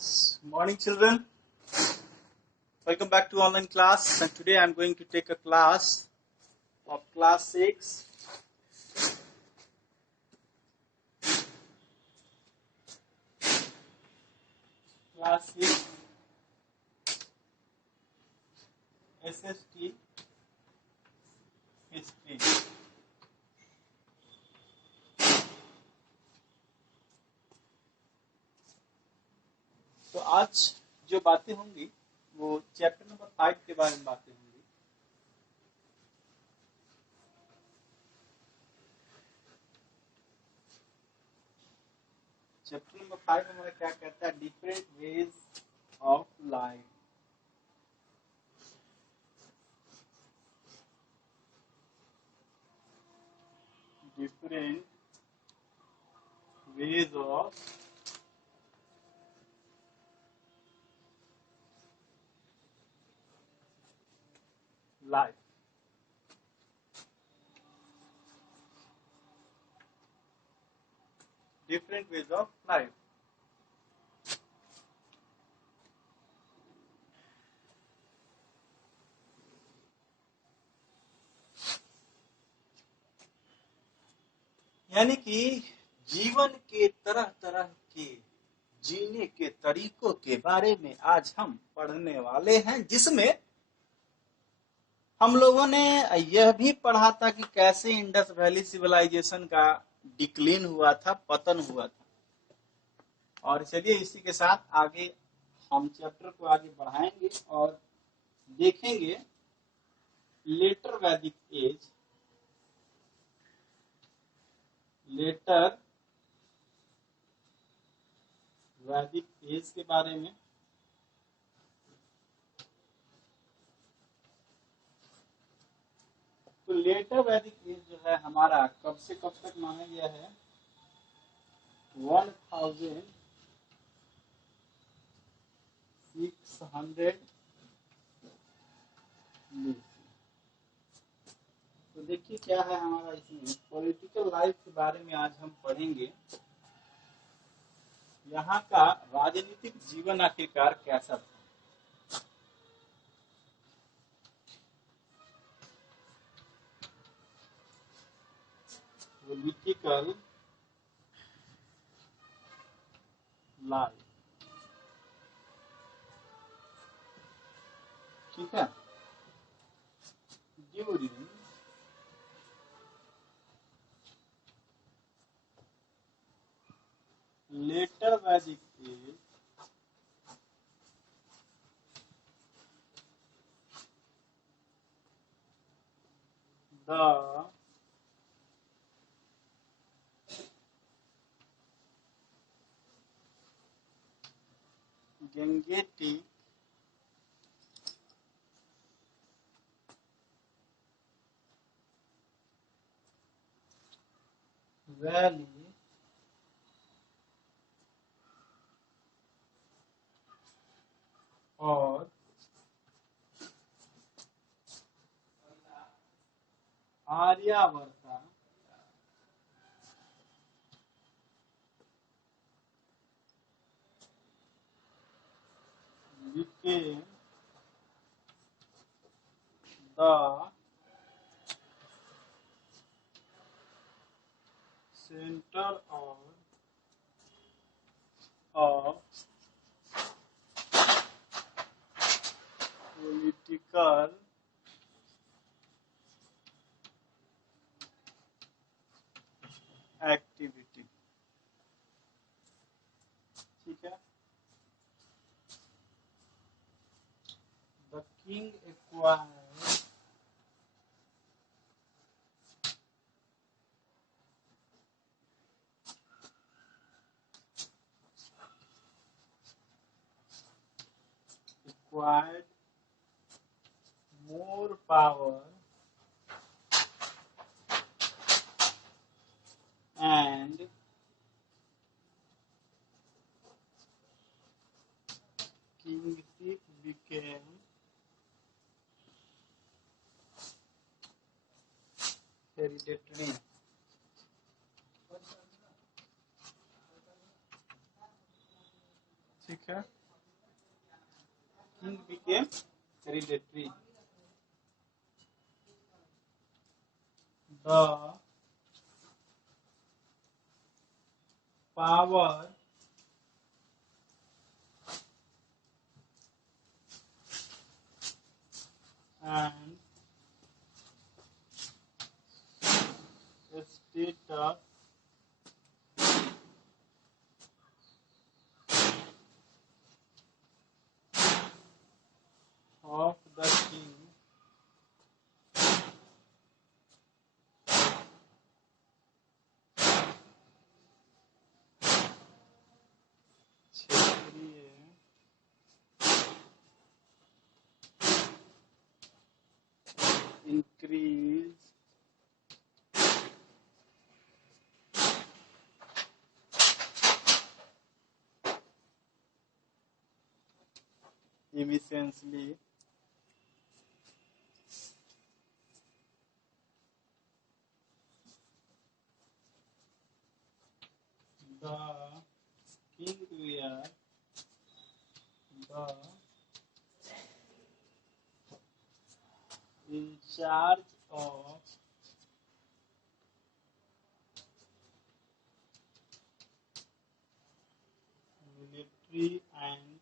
Morning, children. Welcome back to online class. And today I'm going to take a class of class 6. Class 6 SST History. तो आज जो बातें होंगी वो chapter number 5 के बारे में बातें होंगी. चैप्टर नंबर 5 में हमारा क्या कहता है? Different ways of life. Different ways of life. Different ways of life. यानी कि जीवन के तरह तरह के जीने के तरीकों के बारे में आज हम पढ़ने वाले हैं, जिसमें हम लोगों ने यह भी पढ़ा था कि कैसे इंडस वैली सिविलाइजेशन का डिक्लीन हुआ था, पतन हुआ था. और चलिए इसी के साथ आगे हम चैप्टर को आगे बढ़ाएंगे और देखेंगे letter Vedic as, letter Vedic as के बारे में. तो लेटर वैदिक एज जो है हमारा कब से कब तक माना गया है? 1600 तो देखिए क्या है हमारा इसमें पॉलिटिकल लाइफ के बारे में आज हम पढ़ेंगे. यहाँ का राजनीतिक जीवन आखिरकार कैसा था. पॉलिटिकल लाइफ, ठीक है, during later Vedic as the Gangetic Valley और आर्यावर्ता became the center of political activity. ठीक है. The king acquired more power and kingship became hereditary. ठीक है, king became hereditary. The power and status of the king क्षेत्रीय increase efficiently the king were the in charge of military and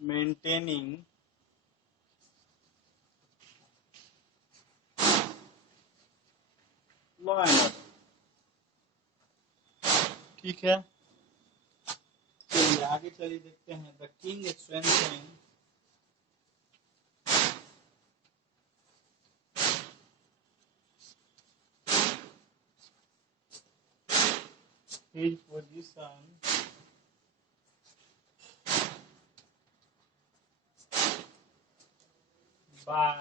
maintaining law and order. ठीक है, चलिए आगे चलिए देखते हैं. The king strengthen his position by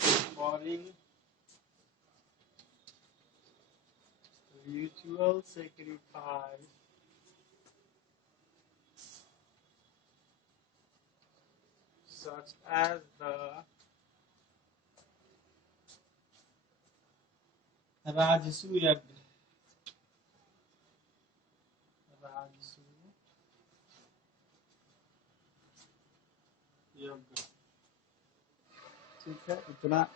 offering ritual sacrifice such as the Rajasuya yajna. Rajasuya यज्ञ. ठीक है, इतना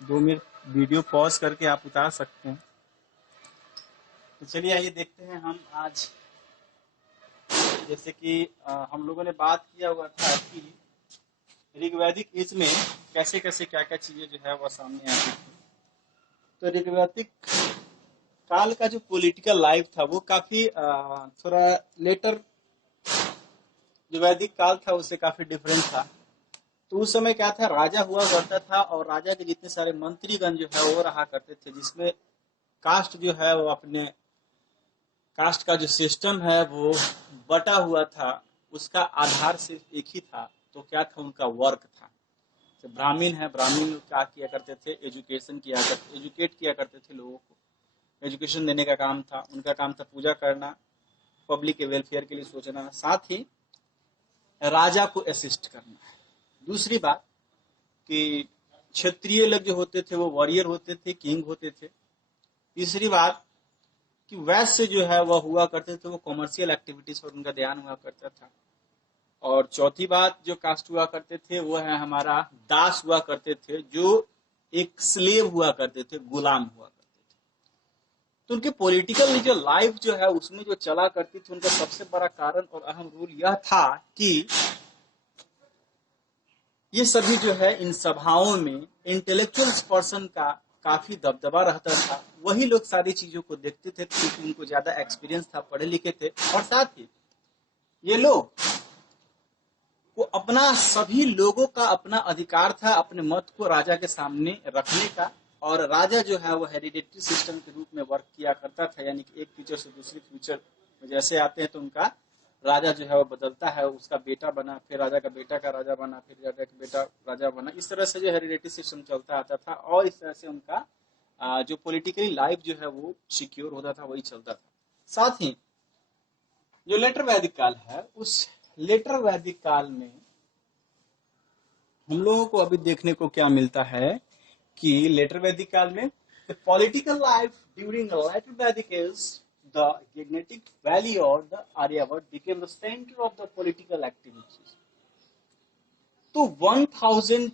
2 मिनट वीडियो पॉज करके आप उतार सकते हैं. तो चलिए आइए देखते हैं हम आज, जैसे कि हम लोगों ने बात किया हुआ था कि ऋग्वैदिक युग में कैसे कैसे क्या क्या चीजें जो है वो सामने आती थी. तो ऋग्वैदिक काल का जो पॉलिटिकल लाइफ था वो काफी थोड़ा लेटर जो वैदिक काल था उससे काफी डिफरेंट था. तो उस समय क्या था, राजा हुआ करता था और राजा के जितने सारे मंत्रीगण जो है वो रहा करते थे, जिसमें कास्ट जो है वो अपने कास्ट का जो सिस्टम है वो बटा हुआ था, उसका आधार सिर्फ एक ही था. तो क्या था, उनका वर्क था. तो ब्राह्मण है, ब्राह्मण लोग क्या किया करते थे, एजुकेट किया करते थे लोगों को, एजुकेशन देने का काम था. उनका काम था पूजा करना, पब्लिक के वेलफेयर के लिए सोचना, साथ ही राजा को असिस्ट करना. दूसरी बात कि क्षत्रिय लोग जो होते थे वो वॉरियर होते थे, किंग होते थे. तीसरी बात कि वैश्य जो है वह हुआ करते थे, वो कॉमर्शियल एक्टिविटीज पर उनका ध्यान हुआ करता था. और चौथी बात जो कास्ट हुआ करते थे वो है हमारा दास हुआ करते थे, जो एक स्लेव हुआ करते थे, गुलाम हुआ करते थे. तो उनके पॉलिटिकल जो लाइफ जो है उसमें जो चला करती थी, उनका सबसे बड़ा कारण और अहम रूल यह था कि ये सभी जो है इन सभाओं में इंटेलेक्चुअल पर्सन का काफी दबदबा रहता था. वही लोग सारी चीजों को देखते थे क्योंकि उनको ज्यादा एक्सपीरियंस था, पढ़े लिखे थे. और साथ ही ये लोग को अपना, सभी लोगों का अपना अधिकार था अपने मत को राजा के सामने रखने का. और राजा जो है वो हेरिडेटरी सिस्टम के रूप में वर्क किया करता था, यानी कि एक फ्यूचर से दूसरे फ्यूचर में जैसे आते हैं तो उनका राजा जो है वो बदलता है, उसका बेटा बना, फिर राजा का बेटा का राजा बना, फिर राजा का बेटा राजा बना. इस तरह से जो हेरिडेटरी सिस्टम चलता आता था और इस तरह से उनका जो पॉलिटिकली लाइफ जो है वो सिक्योर होता था, वही चलता था. साथ ही जो लेटर वैदिक काल है, उस लेटर वैदिक काल में हम लोगों को अभी देखने को क्या मिलता है कि लेटर वैदिक काल में the political life during later Vedic age the Gangetic valley और the Aryavarta became the centre of the political activities. तो 1000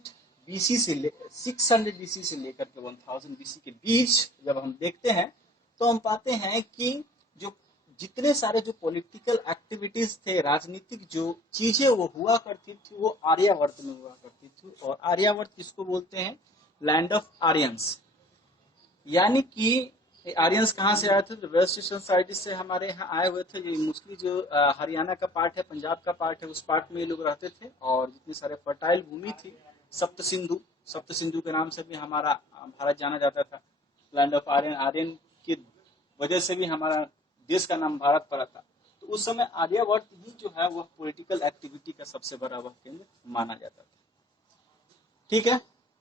बीसी से 600 बीसी से लेकर के 1000 बीसी के बीच जब हम देखते हैं तो हम पाते हैं कि जो जितने सारे जो पॉलिटिकल एक्टिविटीज थे, राजनीतिक जो चीजें वो हुआ करती थी, वो आर्यावर्त में हुआ करती थी। और आर्यावर्त किसको बोलते हैं? Land of Aryans. यानी कि आर्यंस कहाँ से आए थे? तो वेस्ट ईस्टर्न साइड से हमारे यहाँ आए हुए थे। ये मोस्टली जो हरियाणा का पार्ट है, पंजाब का पार्ट है, उस पार्ट में ये लोग रहते थे। और जितनी सारे फर्टाइल भूमि थी, सप्त सिंधु के नाम से भी हमारा भारत जाना जाता था। लैंड ऑफ आर्यन, आर्यन की वजह से भी हमारा देश का नाम भारत पड़ा था। तो उस समय आर्यावर्त ही जो है वह पॉलिटिकल एक्टिविटी का सबसे बड़ा वह केंद्र माना जाता था। ठीक है।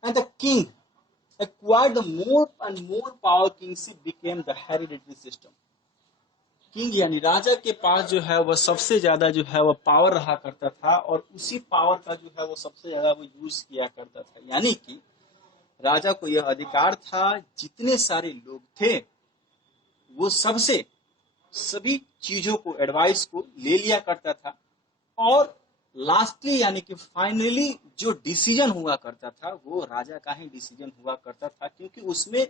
And the king acquired the more and more power, kingship became the hereditary system। King यानी राजा के पास जो है वह सबसे ज्यादा जो है वह पावर रहा करता था, और उसी पावर का जो है वो सबसे ज्यादा वो यूज किया करता था। यानी कि राजा को यह अधिकार था, जितने सारे लोग थे वो सबसे सभी चीजों को, एडवाइस को ले लिया करता था। और लास्टली यानी कि फाइनली जो डिसीजन हुआ करता था वो राजा का ही डिसीजन हुआ करता था, क्योंकि उसमें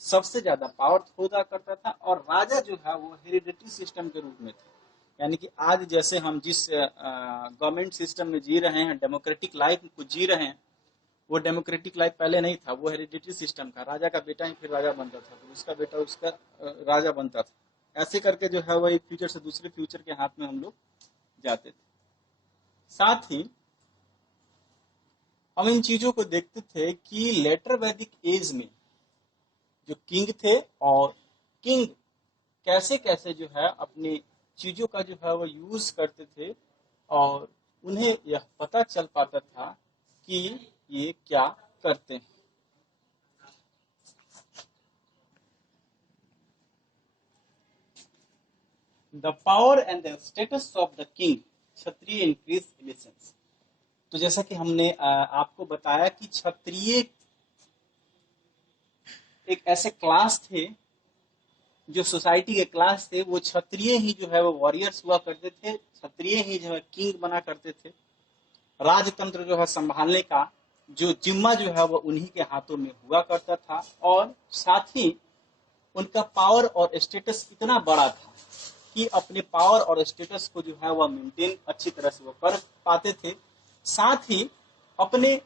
सबसे ज्यादा पावर होता करता था। और राजा जो है वो हेरिडिटरी सिस्टम के रूप में था। यानी कि आज जैसे हम जिस गवर्नमेंट सिस्टम में जी रहे हैं, डेमोक्रेटिक लाइफ को जी रहे हैं, वो डेमोक्रेटिक लाइफ पहले नहीं था। वो हेरिडिटरी सिस्टम था। राजा का बेटा ही फिर राजा बनता था, फिर उसका बेटा उसका राजा बनता था। ऐसे करके जो है वो एक फ्यूचर से दूसरे फ्यूचर के हाथ में हम लोग जाते थे। साथ ही हम इन चीजों को देखते थे कि लेटर वैदिक एज में जो किंग थे, और किंग कैसे कैसे जो है अपनी चीजों का जो है वो यूज करते थे, और उन्हें यह पता चल पाता था कि ये क्या करते हैं। The power and the status of the king Kshatriya increase in sense. तो जैसा कि हमने आपको बताया कि क्षत्रिय एक ऐसे क्लास थे, जो सोसाइटी के क्लास थे, वो क्षत्रिय ही जो है वो वॉरियर्स हुआ करते थे, क्षत्रिय ही जो है किंग बना करते थे। राजतंत्र जो है संभालने का जो जिम्मा जो है वो उन्हीं के हाथों में हुआ करता था। और साथ ही उनका पावर और स्टेटस इतना बड़ा था कि अपने पावर और स्टेटस को जो है वह मेंटेन अच्छी तरह से वो कर पाते थे। साथ ही अपने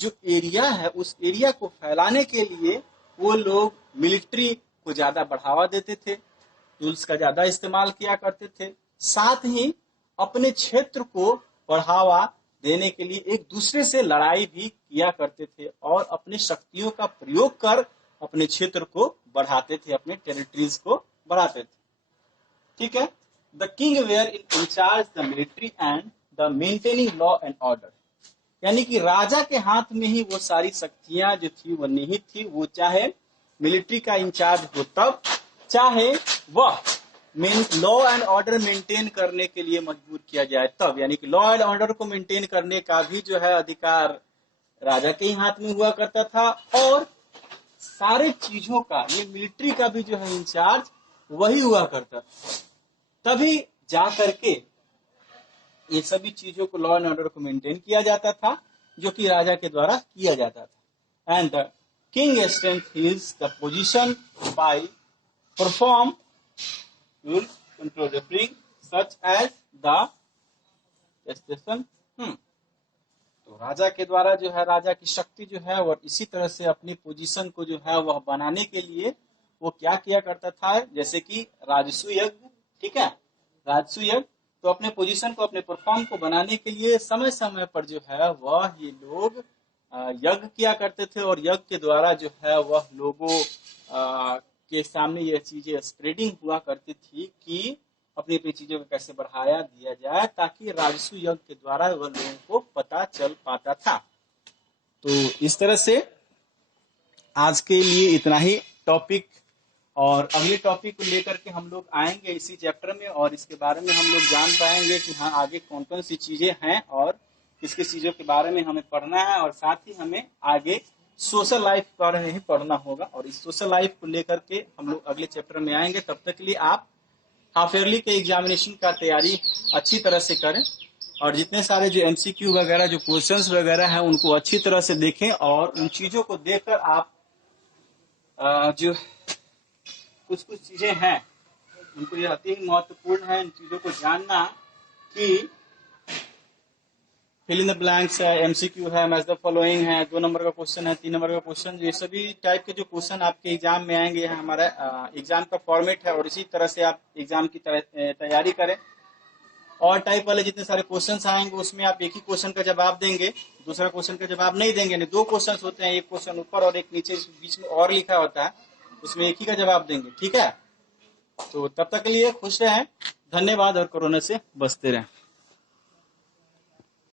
जो एरिया है उस एरिया को फैलाने के लिए वो लोग मिलिट्री को ज्यादा बढ़ावा देते थे, टूल्स का ज्यादा इस्तेमाल किया करते थे। साथ ही अपने क्षेत्र को बढ़ावा देने के लिए एक दूसरे से लड़ाई भी किया करते थे, और अपनी शक्तियों का प्रयोग कर अपने क्षेत्र को बढ़ाते थे, अपने टेरिटरीज को बढ़ाते थे। ठीक है। The king were in charge the military and the maintaining law and order. यानी कि राजा के हाथ में ही वो सारी शक्तियां जो थी वो निहित थी। वो चाहे मिलिट्री का इंचार्ज हो तब, चाहे वह लॉ एंड ऑर्डर मेंटेन करने के लिए मजबूर किया जाए तब। यानी कि लॉ एंड ऑर्डर को मेंटेन करने का भी जो है अधिकार राजा के ही हाथ में हुआ करता था, और सारे चीजों का, ये मिलिट्री का भी जो है इंचार्ज वही हुआ करता था। तभी जा करके ये सभी चीजों को, लॉ एंड ऑर्डर को मेंटेन किया जाता था, जो कि राजा के द्वारा किया जाता था। And the king strength is the position by perform rule control offering such as the station. तो राजा के द्वारा जो है, राजा की शक्ति जो है, और इसी तरह से अपनी पोजीशन को जो है वह बनाने के लिए वो क्या किया करता था, जैसे कि राजसू यज्ञ। ठीक है, राजसू यज्ञ। तो अपने पोजीशन को, अपने परफॉर्म को बनाने के लिए समय समय पर जो है वह ये लोग यज्ञ किया करते थे, और यज्ञ के द्वारा जो है वह लोगों के सामने ये चीजें स्प्रेडिंग हुआ करती थी कि अपनी अपनी चीजों को कैसे बढ़ाया दिया जाए, ताकि राजसू यज्ञ के द्वारा वह लोगों को पता चल पाता था। तो इस तरह से आज के लिए इतना ही टॉपिक, और अगले टॉपिक को लेकर के हम लोग आएंगे इसी चैप्टर में, और इसके बारे में हम लोग जान पाएंगे कि हाँ आगे कौन कौन सी चीजें हैं और किस किस चीजों के बारे में हमें पढ़ना है, और साथ ही हमें आगे सोशल लाइफ के बारे में ही पढ़ना होगा। और इस सोशल लाइफ को लेकर के हम लोग अगले चैप्टर में आएंगे। तब तक के लिए आप हाफ ईयरली के एग्जामिनेशन का तैयारी अच्छी तरह से करें, और जितने सारे जो एमसीक्यू वगैरह जो क्वेश्चंस वगैरह हैं उनको अच्छी तरह से देखें, और उन चीजों को देखकर आप जो कुछ कुछ चीजें हैं उनको ये अति महत्वपूर्ण है इन चीजों को जानना कि फिल इन द ब्लैंक्स है, एमसीक्यू है, मैच द फॉलोइंग है, 2 नंबर का क्वेश्चन है, 3 नंबर का क्वेश्चन, ये सभी टाइप के जो क्वेश्चन आपके एग्जाम में आएंगे, यह हमारा एग्जाम का फॉर्मेट है, और इसी तरह से आप एग्जाम की तैयारी करें। और टाइप वाले जितने सारे क्वेश्चंस आएंगे उसमें आप एक ही क्वेश्चन का जवाब देंगे, दूसरा क्वेश्चन का जवाब नहीं देंगे। नहीं, 2 क्वेश्चन होते हैं, एक क्वेश्चन ऊपर और एक नीचे, बीच में और लिखा होता है, उसमें एक ही का जवाब देंगे। ठीक है, तो तब तक के लिए खुश रहें, धन्यवाद, और कोरोना से बचते रहें।